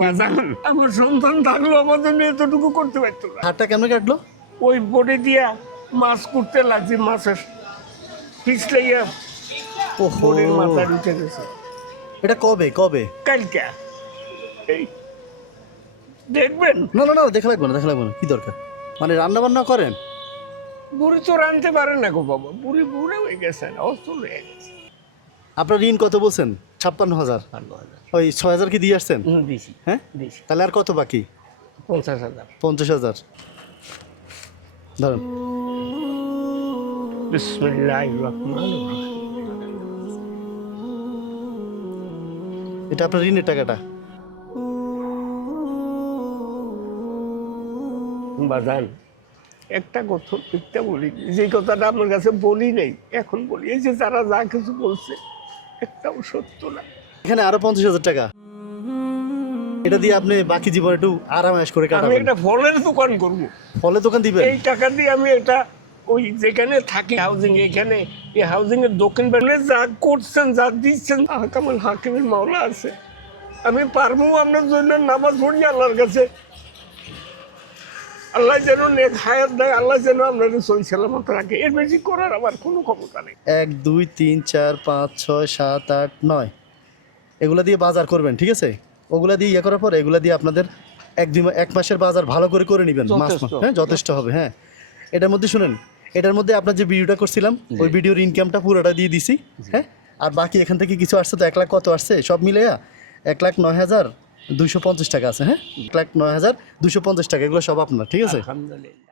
আমার সন্তান থাকলো আমার জন্য এতটুকু করতে পারতো না। হাতটা কেমন কাটলো? ওই বডি দিয়া মাছ করতে লাগছে, মাছের পিছলে ওহো, বডির মাথায় উঠে গেছে। এটা কবে কবে? কালকে এই দেখবেন। না না না, দেখা লাগবে না, দেখা লাগবে না, কি দরকার? মানে রান্না বান্না করেন? বুড়ি তো রানতে পারে না গো বাবা, বুড়ি বুড়ে হয়ে গেছে, অস্ত হয়ে গেছে। আপনার ঋণ কত বলছেন? 56,000। ওই 6,000 কি দিয়ে আসছেন? দিছি হ্যাঁ, দিছি তাহলে আর কত বাকি? 50,000। 50,000 ধরুন। বিসমিল্লাহির রহমানির রহিম। এটা আপনার ঋণের টাকাটা। বাজান একটা কথা একটা বলি, যে কথাটা আপনার কাছে বলি নাই এখন বলি, এই যে যারা যা কিছু বলছে একটাও সত্য না। এখানে আরো 50,000 টাকা, এটা দিয়ে আপনি বাকি জীবন একটু আরামায়েশ করে আমি কাটাবেন। একটা ফলের দোকান করবো, ফলের দোকান দিবেন? এই টাকা দিয়ে আমি এটা ওই যেখানে থাকি হাউজিং, এখানে এই হাউজিং এর দক্ষিণ পাশে যা করছেন যা দিচ্ছেন, আহকামুল হাকিমের মাওলা আছে, আমি পারবো আপনার জন্য নামাজ পড়ি আল্লাহর কাছে। আল্লাহ যেন নেক হায়াত দেয়, আল্লাহ যেন আপনাদের সই সালামত রাখে, এর বেশি করার আমার কোনো ক্ষমতা নেই। 1 2 3 4 5 6 7 8 9 এগুলা দিয়ে বাজার করবেন, ঠিক আছে? ওগুলা দিয়ে ইয়ে করার পর এগুলা দিয়ে আপনাদের 1 মাসের বাজার ভালো করে করে নেবেন। মাস যথেষ্ট। হ্যাঁ, যথেষ্ট হবে। হ্যাঁ, এটার মধ্যে শুনেন, এটার মধ্যে আপনার যে ভিডিওটা করছিলাম ওই ভিডিওর ইনকামটা পুরোটা দিয়ে দিছি। হ্যাঁ, আর বাকি এখান থেকে কিছু আসছে, তো 1 লাখ কত আসছে সব মিলে 1,09,250 টাকা আছে। হ্যাঁ, 1,09,250 টাকা, এগুলো সব আপনার, ঠিক আছে? আলহামদুলিল্লাহ।